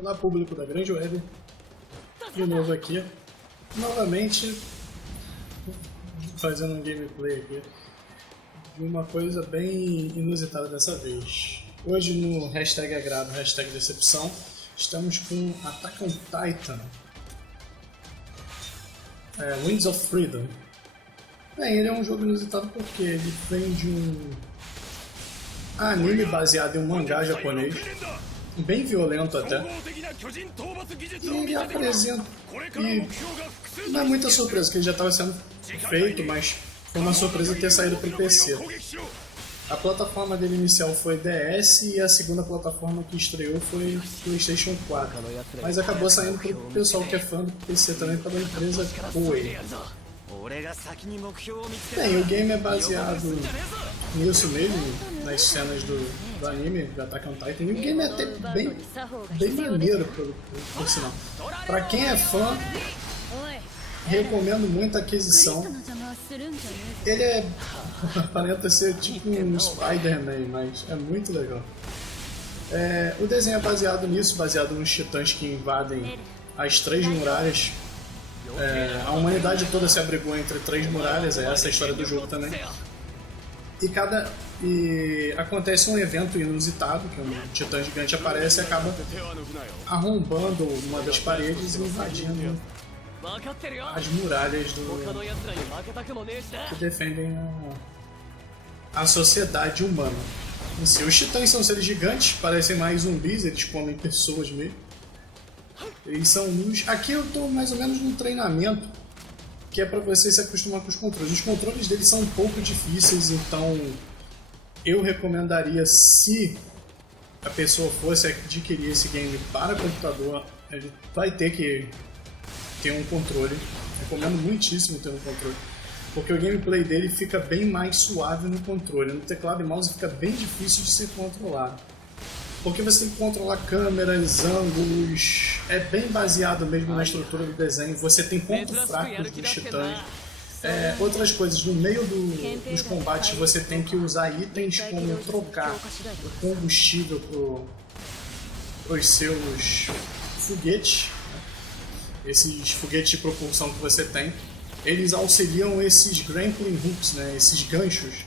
Olá, público da Grande Web, de novo aqui, novamente fazendo um gameplay aqui de uma coisa bem inusitada dessa vez. Hoje no hashtag agrado, hashtag decepção, estamos com Attack on Titan, Winds of Freedom. Bem, ele é um jogo inusitado porque ele vem de um anime baseado em um mangá japonês, bem violento até, e ele apresenta, e não é muita surpresa que ele já estava sendo feito, mas foi uma surpresa ter saído para o PC. A plataforma dele inicial foi DS e a segunda plataforma que estreou foi PlayStation 4, mas acabou saindo para o pessoal que é fã do PC também, pela empresa Koei. Bem, o game é baseado nisso mesmo, nas cenas do anime, do Attack on Titan, e o game é até bem maneiro, por sinal. Pra quem é fã, recomendo muito a aquisição. Ele aparenta ser tipo um Spider-Man, mas é muito legal. O desenho é baseado nisso, baseado nos titãs que invadem as 3 muralhas. A humanidade toda se abrigou entre 3 muralhas, essa é a história do jogo também. E acontece um evento inusitado, que um titã gigante aparece e acaba arrombando uma das paredes e invadindo as muralhas que defendem a sociedade humana. Assim, os titãs são seres gigantes, parecem mais zumbis, eles comem pessoas mesmo. Eles são luz. Aqui eu estou mais ou menos no treinamento, que é para você se acostumar com os controles. Os controles deles são um pouco difíceis, então eu recomendaria, se a pessoa fosse adquirir esse game para computador, ele vai ter que ter um controle. Recomendo muitíssimo ter um controle, porque o gameplay dele fica bem mais suave no controle. No teclado e mouse fica bem difícil de ser controlado, porque você tem que controlar câmeras, ângulos, é bem baseado mesmo na estrutura do desenho. Você tem pontos fracos dos titãs. Outras coisas, no meio dos combates você tem que usar itens como trocar o combustível para os seus foguetes. Esses foguetes de propulsão que você tem, eles auxiliam esses grappling hooks, né, esses ganchos,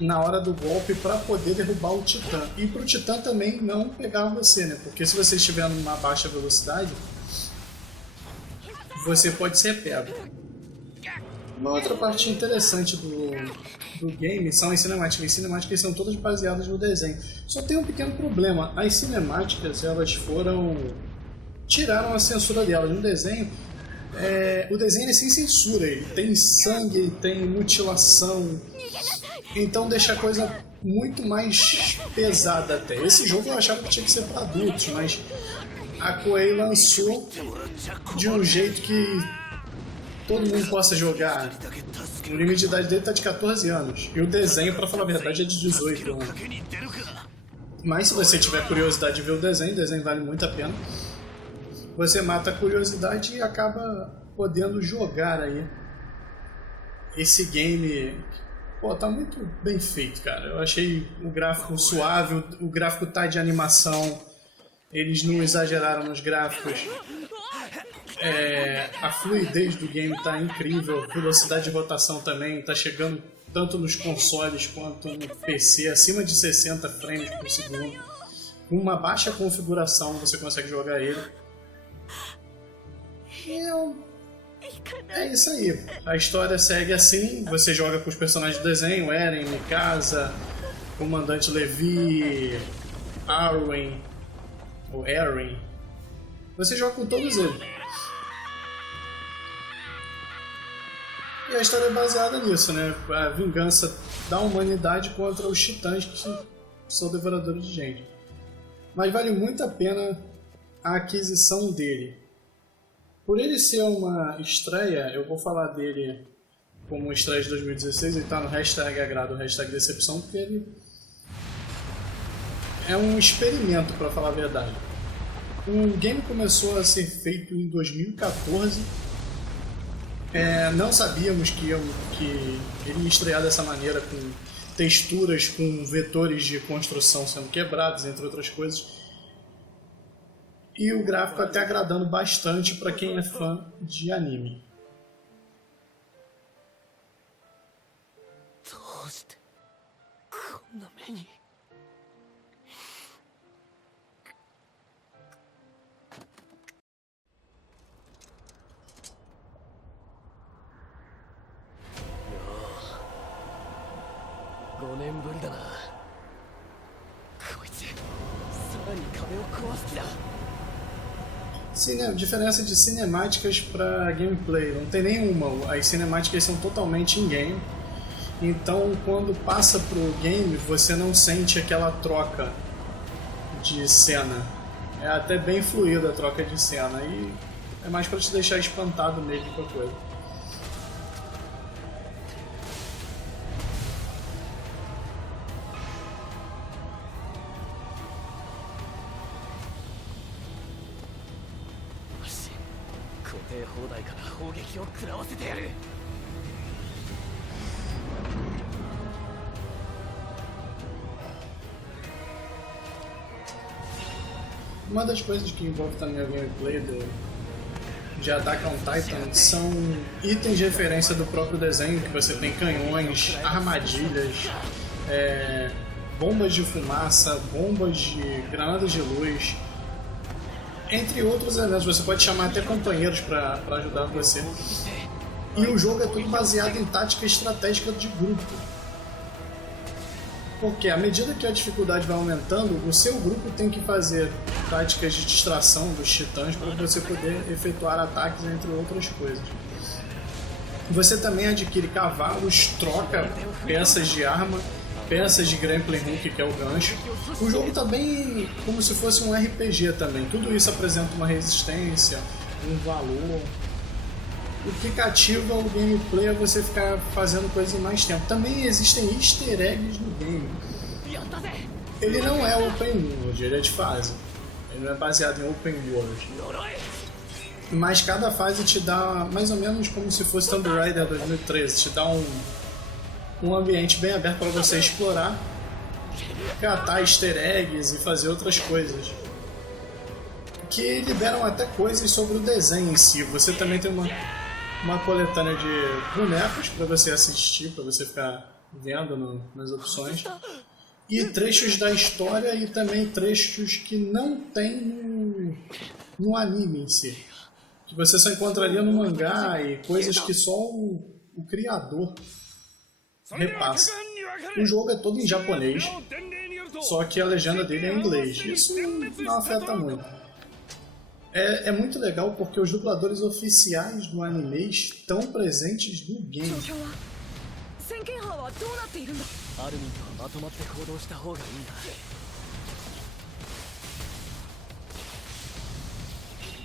na hora do golpe para poder derrubar o titã. E para o titã também não pegar você, né? Porque se você estiver numa baixa velocidade, você pode ser pego. Uma outra parte interessante do game são as cinemáticas. As cinemáticas são todas baseadas no desenho. Só tem um pequeno problema. As cinemáticas, elas tiraram a censura delas. No desenho, o desenho é sem censura. Ele tem sangue, ele tem mutilação. Então deixa a coisa muito mais pesada até. Esse jogo eu achava que tinha que ser para adultos, mas a Koei lançou de um jeito que todo mundo possa jogar. O limite de idade dele está de 14 anos. E o desenho, para falar a verdade, é de 18 anos. Mas se você tiver curiosidade de ver o desenho vale muito a pena. Você mata a curiosidade e acaba podendo jogar aí esse game. Pô, tá muito bem feito, cara. Eu achei o gráfico suave, o gráfico tá de animação. Eles não exageraram nos gráficos. A fluidez do game tá incrível. A velocidade de rotação também tá chegando tanto nos consoles quanto no PC, acima de 60 frames por segundo. Com uma baixa configuração você consegue jogar ele. É isso aí. A história segue assim. Você joga com os personagens do desenho: Eren, Mikasa, Comandante Levi, Arwen, ou Eren. Você joga com todos eles. E a história é baseada nisso, né? A vingança da humanidade contra os titãs, que são devoradores de gente. Mas vale muito a pena a aquisição dele. Por ele ser uma estreia, eu vou falar dele como uma estreia de 2016, ele está no hashtag agrado, hashtag decepção, porque ele é um experimento, para falar a verdade. O game começou a ser feito em 2014 Não sabíamos que ele ia estrear dessa maneira, com texturas, com vetores de construção sendo quebrados, entre outras coisas. E o gráfico até agradando bastante para quem é fã de anime. Diferença de cinemáticas para gameplay, não tem nenhuma. As cinemáticas são totalmente in-game. Então, quando passa pro game, você não sente aquela troca de cena. É até bem fluida a troca de cena e é mais para te deixar espantado mesmo com a coisa. Uma das coisas que envolve também a gameplay de Attack on Titan são itens de referência do próprio desenho, que você tem canhões, armadilhas, bombas de fumaça, bombas de granadas de luz, entre outros elementos. Você pode chamar até companheiros para ajudar você. E o jogo é tudo baseado em tática estratégica de grupo. Porque à medida que a dificuldade vai aumentando, o seu grupo tem que fazer táticas de distração dos titãs para você poder efetuar ataques, entre outras coisas. Você também adquire cavalos, troca peças de arma, peças de grappling hook, que é o gancho. O jogo está bem como se fosse um RPG também. Tudo isso apresenta uma resistência, um valor. O que cativa o gameplay é você ficar fazendo coisas em mais tempo. Também existem easter eggs no game. Ele não é open world, ele é de fase. Ele não é baseado em open world. Mas cada fase te dá mais ou menos como se fosse Tomb Raider 2013. Te dá um ambiente bem aberto para você explorar, catar easter eggs e fazer outras coisas. Que liberam até coisas sobre o desenho em si. Você também tem uma coletânea de bonecos para você assistir, para você ficar vendo nas opções, e trechos da história e também trechos que não tem no anime em si, que você só encontraria no mangá, e coisas que só o criador repassa. O jogo é todo em japonês, só que a legenda dele é em inglês. Isso não afeta muito. É muito legal porque os dubladores oficiais do anime estão presentes no game.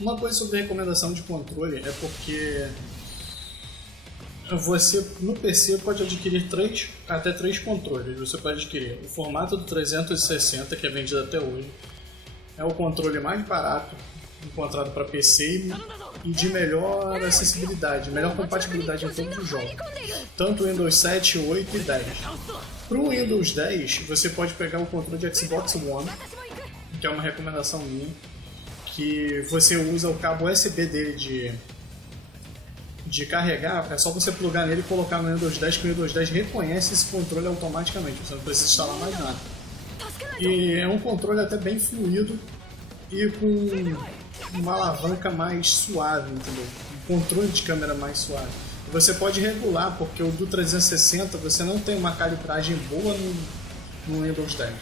Uma coisa sobre recomendação de controle é porque você no PC pode adquirir até três controles. Você pode adquirir o formato do 360, que é vendido até hoje. É o controle mais barato encontrado para PC e de melhor acessibilidade, melhor compatibilidade em todos os jogos, tanto Windows 7, 8 e 10. Para o Windows 10, você pode pegar o controle de Xbox One, que é uma recomendação minha, que você usa o cabo USB dele de carregar, é só você plugar nele e colocar no Windows 10, que o Windows 10 reconhece esse controle automaticamente, você não precisa instalar mais nada. E é um controle até bem fluido e com uma alavanca mais suave, entendeu? Um controle de câmera mais suave. Você pode regular, porque o do 360 você não tem uma calibragem boa no Windows 10.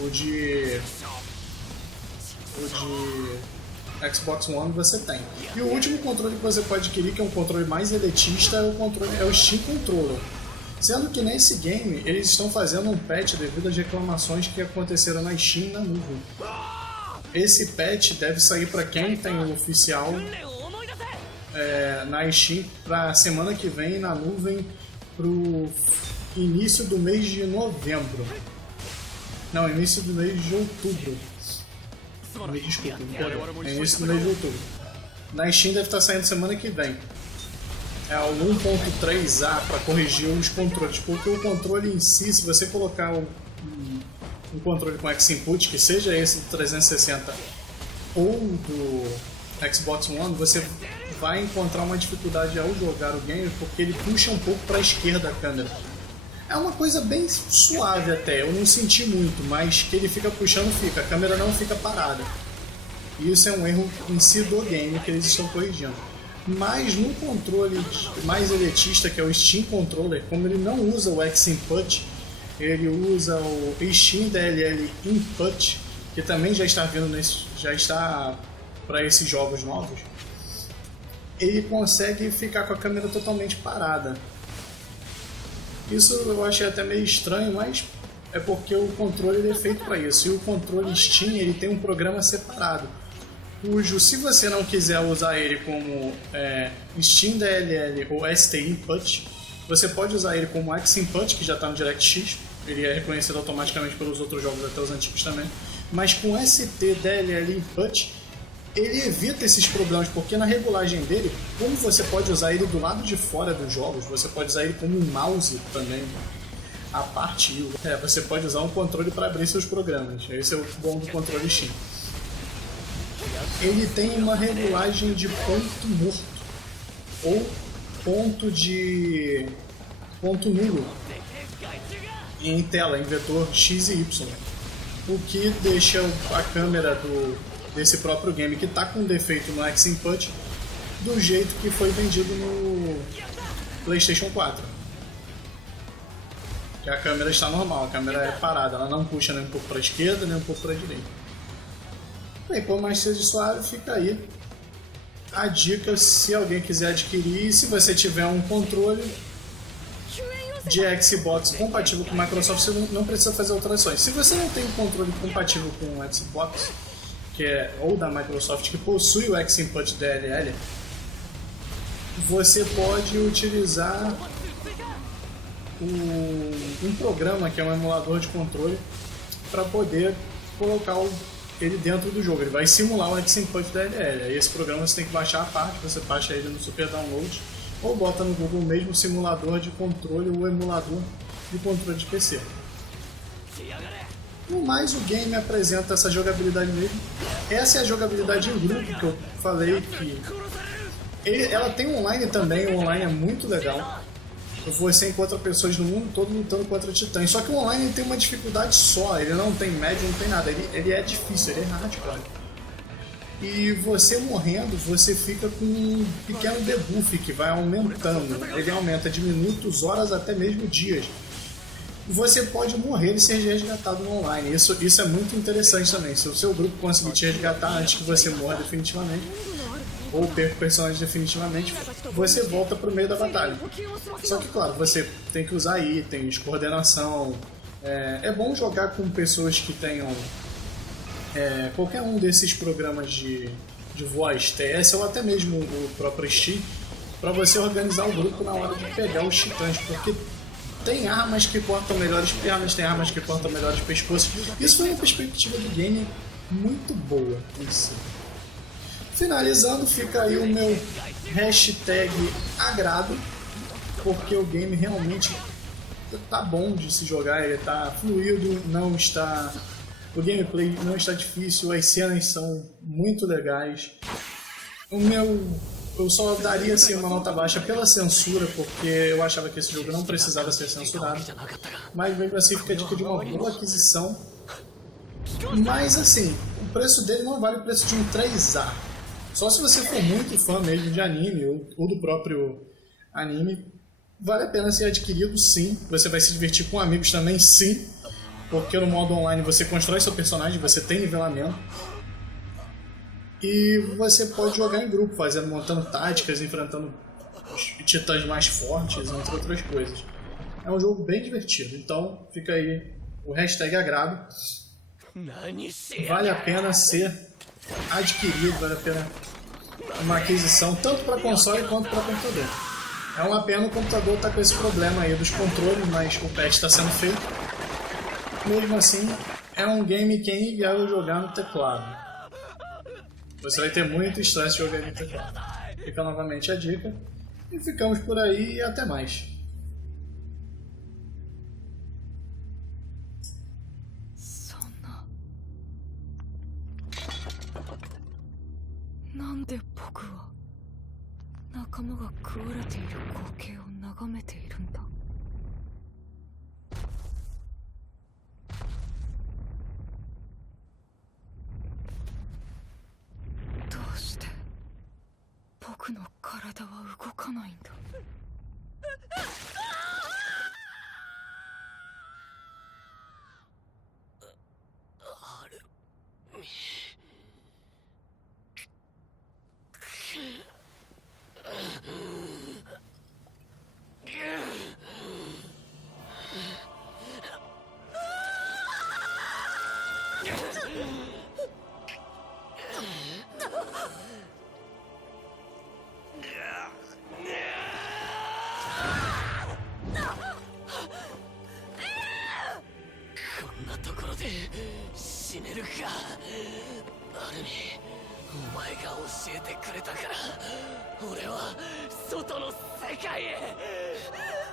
O de Xbox One você tem. E o último controle que você pode adquirir, que é um controle mais elitista, é o Steam Controller. Sendo que nesse game eles estão fazendo um patch devido às reclamações que aconteceram na Steam e na nuvem. Esse patch deve sair para quem tem o oficial na Steam para semana que vem, na nuvem pro início do mês de novembro. Não, início do mês de outubro. Me desculpa, início do mês de outubro. Na Steam deve estar saindo semana que vem. é o 1.3A para corrigir os controles, porque o controle em si, se você colocar um controle com X-Input, que seja esse do 360 ou do Xbox One, você vai encontrar uma dificuldade ao jogar o game, porque ele puxa um pouco para a esquerda a câmera. É uma coisa bem suave até, eu não senti muito, mas que ele fica puxando, fica, a câmera não fica parada. E isso é um erro em si do game que eles estão corrigindo. Mas no controle mais elitista, que é o Steam Controller, como ele não usa o X-Input, ele usa o Steam DLL Input, que também já está vindo já está para esses jogos novos, ele consegue ficar com a câmera totalmente parada. Isso eu achei até meio estranho, mas é porque o controle ele é feito para isso. E o controle Steam ele tem um programa separado, cujo, se você não quiser usar ele como Steam DLL ou ST Input, você pode usar ele como X-Input, que já está no DirectX, ele é reconhecido automaticamente pelos outros jogos, até os antigos também, mas com ST DLL Input, ele evita esses problemas, porque na regulagem dele, como você pode usar ele do lado de fora dos jogos, você pode usar ele como um mouse também, a partir, você pode usar um controle para abrir seus programas, esse é o bom do controle Steam. Ele tem uma regulagem de ponto morto ou ponto nulo em tela, em vetor X e Y, o que deixa a câmera desse próprio game, que está com defeito no X-Input, do jeito que foi vendido no PlayStation 4. Que a câmera está normal, a câmera é parada, ela não puxa nem um pouco para a esquerda nem um pouco para a direita. Bem, por mais que seja suave, fica aí a dica se alguém quiser adquirir. Se você tiver um controle de Xbox compatível com o Microsoft, você não precisa fazer alterações. Se você não tem um controle compatível com o Xbox, ou da Microsoft, que possui o X-Input DLL, você pode utilizar um programa que é um emulador de controle para poder colocar ele dentro do jogo. Ele vai simular o X-Input DLL. Aí esse programa você tem que baixar a parte, você baixa ele no Super Download ou bota no Google mesmo simulador de controle ou emulador de controle de PC. No mais, o game apresenta essa jogabilidade mesmo. Essa é a jogabilidade em grupo que eu falei que... ela tem online também, o online é muito legal. Você encontra pessoas no mundo todo lutando contra titãs. Só que o online tem uma dificuldade só, ele não tem médio, não tem nada. Ele é difícil, ele é hardcore. E você morrendo, você fica com um pequeno debuff que vai aumentando. Ele aumenta de minutos, horas, até mesmo dias. Você pode morrer e ser resgatado no online. Isso é muito interessante também. Se o seu grupo conseguir te resgatar antes que você morra definitivamente, ou perca o personagem definitivamente, você volta para o meio da batalha. Só que, claro, você tem que usar itens, coordenação. É bom jogar com pessoas que tenham qualquer um desses programas de voz, TS, ou até mesmo o próprio Steam, para você organizar o grupo na hora de pegar os titãs, porque tem armas que cortam melhores pernas, tem armas que cortam melhores pescoços. Isso foi uma perspectiva do game muito boa em si. Finalizando, fica aí o meu hashtag agrado, porque o game realmente tá bom de se jogar, ele tá fluido, o gameplay não está difícil, as cenas são muito legais. Eu só daria assim, uma nota baixa pela censura, porque eu achava que esse jogo não precisava ser censurado. Mas mesmo assim fica a dica de uma boa aquisição. Mas assim, o preço dele não vale o preço de um 3A. Só se você for muito fã mesmo de anime ou do próprio anime, vale a pena ser adquirido, sim. Você vai se divertir com amigos também, sim. Porque no modo online você constrói seu personagem, você tem nivelamento. E você pode jogar em grupo, montando táticas, enfrentando titãs mais fortes, entre outras coisas. É um jogo bem divertido, então fica aí o hashtag agrado. Vale a pena ser adquirido, vale a pena uma aquisição, tanto para console quanto para computador. É uma pena o computador estar com esse problema aí dos controles, mas o patch está sendo feito. Mesmo assim, é um game que é inviável jogar no teclado. Você vai ter muito estresse jogando no teclado. Fica novamente a dica. E ficamos por aí e até mais. そんな。なんで僕は仲間が食われている光景を眺めているんだ。どうして僕の体は動かないんだ。こんなところで死ねるか。アルミ、お前が教えてくれたから俺は外の世界へ。